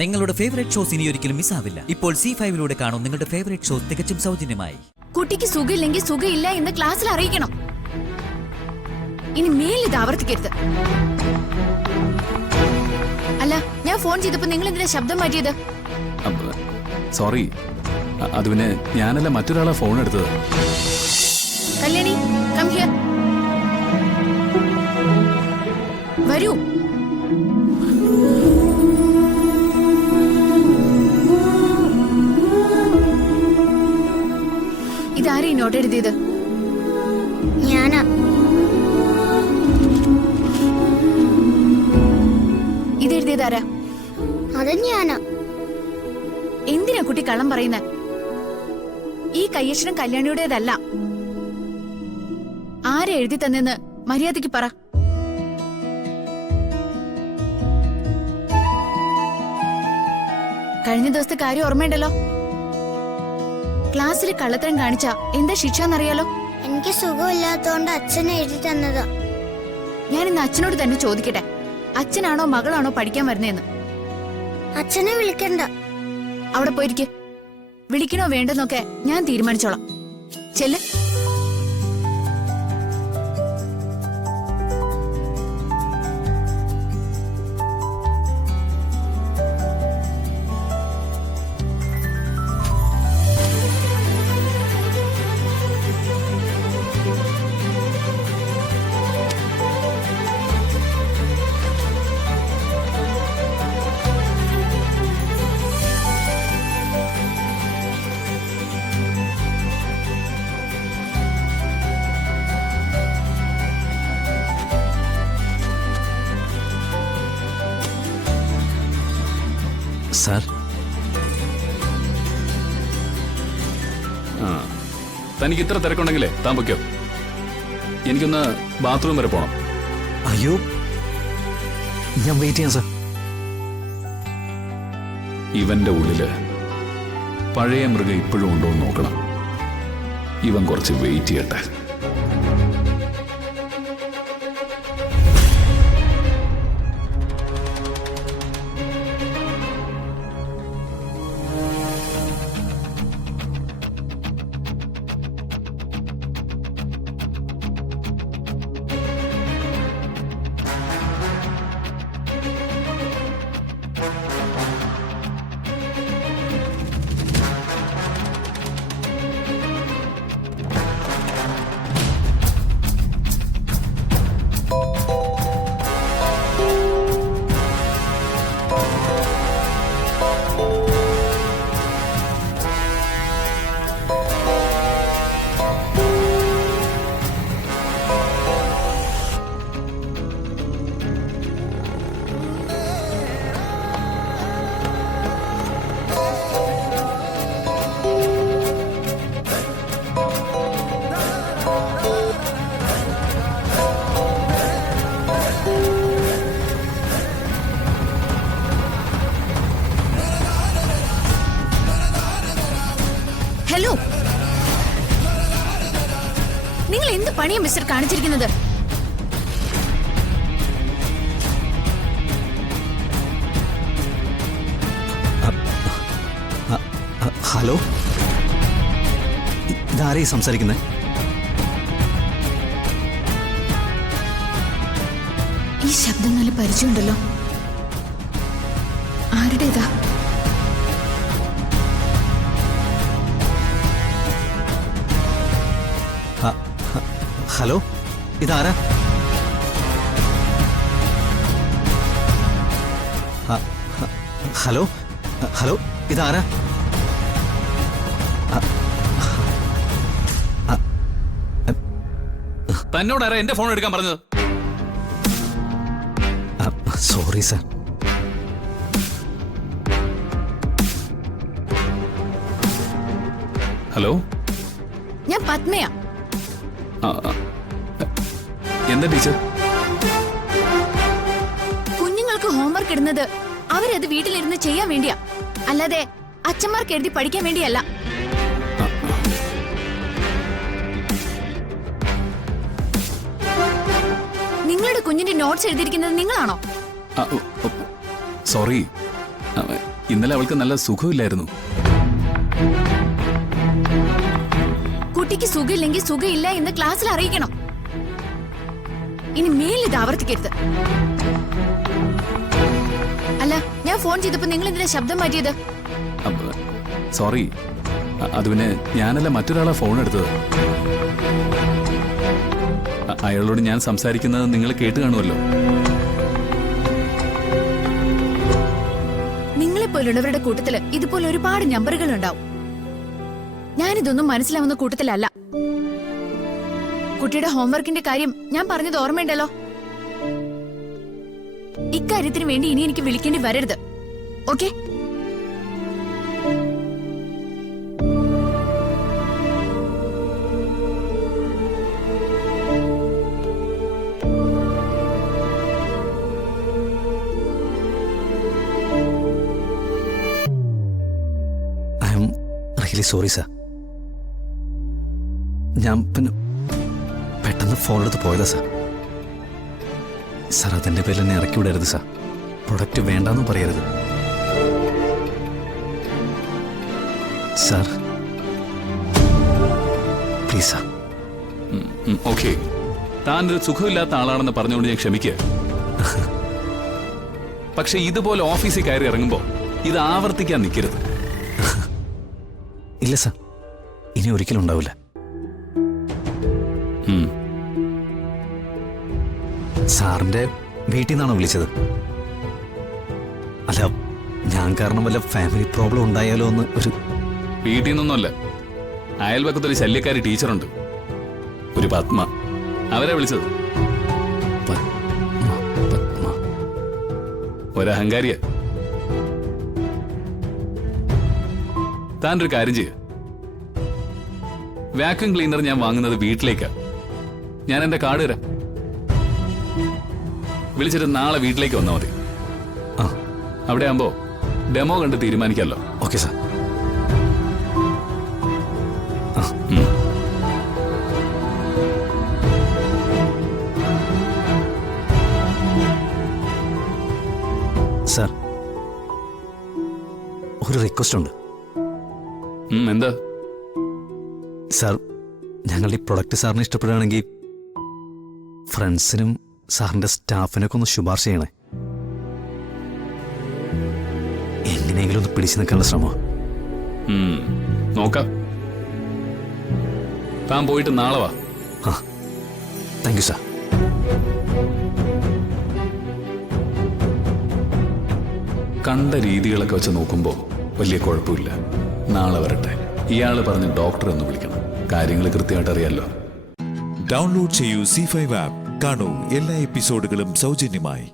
നിങ്ങളുടെ favourite shows ഇനി ഒരിക്കലും മിസ്സാവില്ല. ഇപ്പോൾ C5 കാണും നിങ്ങളുടെ ഫേവറേറ്റ് ഷോസ് തികച്ചും സൗജന്യമായി. കുട്ടിക്ക് സുഖമില്ലെങ്കിൽ സുഖമില്ല എന്ന് ക്ലാസ്സിൽ അറിയിക്കണം. ഇനി മേലിൽ ഇത് ആവർത്തിക്കരുത്. അല്ല, ഞാൻ ഫോൺ ചെയ്തപ്പോ നിങ്ങൾ എന്തിനാ ശബ്ദം മാറ്റിയത്? സോറി, അത് പിന്നെ ഞാനല്ല മറ്റൊരാളാ ഫോൺ എടുത്തത്. Kalyani, come here. വരൂ. ഇതാരെ നോട്ട് എഴുതിയത്? ഞാനാ. ഇതെഴുതിയതാരാ? അത് ഞാനാ. എന്തിനാ കുട്ടി കള്ളം പറയുന്ന? ഈ കയ്യക്ഷരം കല്യാണിയുടേതല്ല. ആരെ എഴുതി തന്നെന്ന് മര്യാദയ്ക്ക് പറ. കഴിഞ്ഞ ദിവസത്തെ കാര്യം ഓർമ്മയുണ്ടല്ലോ. ക്ലാസ്സിൽ കള്ളത്തരം കാണിച്ച എന്താ ശിക്ഷ എന്നറിയാലോ? എനിക്ക് സുഖമില്ലാത്തോണ്ട് അച്ഛൻ എഴുതി തന്നതാ. ഞാൻ ഇന്ന് അച്ഛനോട് തന്നെ ചോദിക്കട്ടെ, അച്ഛനാണോ മകളാണോ പഠിക്കാൻ വരുന്നേന്ന്? അച്ഛനെ വിളിക്കണ്ട. അവിടെ പോയിരിക്കെ. വിളിക്കണോ വേണ്ടെന്നൊക്കെ ഞാൻ തീരുമാനിച്ചോളാം. ചെല്ല്. സാർ, തനിക്ക് ഇത്ര തിരക്കുണ്ടെങ്കിലേ താൻ പൊയ്ക്കോ. എനിക്കൊന്ന് ബാത്റൂം വരെ പോണം. അയ്യോ, ഞാൻ വെയിറ്റ് ചെയ്യാം സാർ. ഇവന്റെ ഉള്ളില് പഴയ മൃഗം ഇപ്പോഴും ഉണ്ടോ എന്ന് നോക്കണം. ഇവൻ കുറച്ച് വെയിറ്റ് ചെയ്യട്ടെ. ഹലോ, നിങ്ങൾ എന്ത് പണിയാ മിസ്റ്റർ കാണിച്ചിരിക്കുന്നത്? ഹലോ, ഇതാരെയും സംസാരിക്കുന്നത്? ഈ ശബ്ദം നല്ല പരിചയമുണ്ടല്ലോ. ആരുടേതാ? ഹലോ, ഇതാരാ? ഹലോ, ഹലോ, ഇതാരാ? തന്നോടാരാ എന്റെ ഫോൺ എടുക്കാൻ പറഞ്ഞത്? Sorry sir. ഹലോ, ഞാൻ പത്മയാ. എന്താ ടീച്ചർ? കുഞ്ഞുങ്ങൾക്ക് ഹോംവർക്ക് ഇടുന്നത് അവരത് വീട്ടിലിരുന്ന് ചെയ്യാൻ വേണ്ടിയാ, അല്ലാതെ അച്ഛന്മാർക്ക് എഴുതി പഠിക്കാൻ വേണ്ടിയല്ല. നിങ്ങളുടെ കുഞ്ഞിന്റെ നോട്ട്സ് എഴുതിയിരിക്കുന്നത് നിങ്ങളാണോ? സോറി, ഇന്നലെ അവൾക്ക് നല്ല സുഖമില്ലായിരുന്നു. കുട്ടിക്ക് സുഖമില്ലെങ്കിൽ സുഖമില്ല എന്ന് ക്ലാസ്സിൽ അറിയിക്കണം. ഇനി മേലിൽ ഇത് ആവർത്തിക്കരുത്. അല്ല, ഞാൻ ഫോൺ ചെയ്തപ്പോ നിങ്ങൾ എന്തിനാ ശബ്ദം മാറ്റിയത്? സോറി, അത് പിന്നെ ഞാനല്ല മറ്റൊരാളാ ഫോൺ എടുത്തത്. അയാളോട് ഞാൻ സംസാരിക്കുന്നത് നിങ്ങൾ കേട്ട് കാണുമല്ലോ. നിങ്ങളെപ്പോലുള്ളവരുടെ കൂട്ടത്തില് ഇതുപോലെ ഒരുപാട് നമ്പറുകൾ ഉണ്ടാവും. ഞാനിതൊന്നും മനസ്സിലാവുന്ന കൂട്ടത്തിലല്ല. കുട്ടിയുടെ ഹോംവർക്കിന്റെ കാര്യം ഞാൻ പറഞ്ഞത് ഓർമ്മയുണ്ടല്ലോ. ഇക്കാര്യത്തിന് വേണ്ടി ഇനി എനിക്ക് വിളിക്കേണ്ടി വരരുത്. Okay? I am really sorry sir. ഞാൻ പിന്നെ പെട്ടെന്ന് ഫോൺ എടുത്ത് പോയതാ സാർ. സാർ അതിൻ്റെ പേരിൽ എന്നെ ഇറക്കി വിടരുത് സാർ. പ്രൊഡക്റ്റ് വേണ്ടെന്നും പറയരുത് സാർ. Please sir. ഓക്കെ, താൻ ഒരു സുഖമില്ലാത്ത ആളാണെന്ന് പറഞ്ഞുകൊണ്ട് ഞാൻ ക്ഷമിക്കുക. പക്ഷെ ഇതുപോലെ ഓഫീസിൽ കയറി ഇറങ്ങുമ്പോ ഇത് ആവർത്തിക്കാൻ നിൽക്കരുത്. ഇല്ല സാർ, ഇനി ഒരിക്കലും ഉണ്ടാവില്ല. സാറിന്റെ വീട്ടിൽ നിന്നാണോ വിളിച്ചത്? അല്ല, ഞാൻ കാരണം വല്ല ഫാമിലി പ്രോബ്ലം ഉണ്ടായാലോ എന്ന് ഒരു... വീട്ടിൽ നിന്നൊന്നുമല്ല, അയൽവക്കത്തൊരു ശല്യക്കാരി ടീച്ചറുണ്ട്, ഒരു പത്മ. അവരെ വിളിച്ചത്. ഒരഹങ്കാരിയ. താൻ ഒരു കാര്യം ചെയ്യ. വാക്യൂം ക്ലീനർ ഞാൻ വാങ്ങുന്നത് വീട്ടിലേക്കാ. ഞാൻ എന്റെ കാർഡ് തരാം. വിളിച്ചിട്ട് നാളെ വീട്ടിലേക്ക് വന്നാൽ മതി. ആ, അവിടെ ആകുമ്പോ ഡെമോ കണ്ട് തീരുമാനിക്കാമല്ലോ. Okay sir. സാർ, ഒരു റിക്വസ്റ്റ് ഉണ്ട്. എന്താ? സാർ, ഞങ്ങളുടെ ഈ പ്രൊഡക്റ്റ് സാറിന് ഇഷ്ടപ്പെടുകയാണെങ്കിൽ ഫ്രണ്ട്സിനും സാറിന്റെ സ്റ്റാഫിനൊക്കെ ഒന്ന് ശുപാർശ ചെയ്യണേ. എങ്ങനെയെങ്കിലും ഒന്ന് പിടിച്ചു നിൽക്കാനുള്ള ശ്രമം. നോക്കാം. താൻ പോയിട്ട് നാളെ വാ. ആ, താങ്ക് യു സാർ. കണ്ട രീതികളൊക്കെ വെച്ച് നോക്കുമ്പോൾ വലിയ കുഴപ്പമില്ല. നാളെ വരട്ടെ. ഇയാള് പറഞ്ഞ് ഡോക്ടറെ ഒന്ന് വിളിക്കണം. കാര്യങ്ങൾ കൃത്യമായിട്ട് അറിയാലോ. ഡൗൺലോഡ് ചെയ്യൂ C5 ആപ്പ്. കാണൂ എല്ലാ എപ്പിസോഡുകളും സൗജന്യമായി.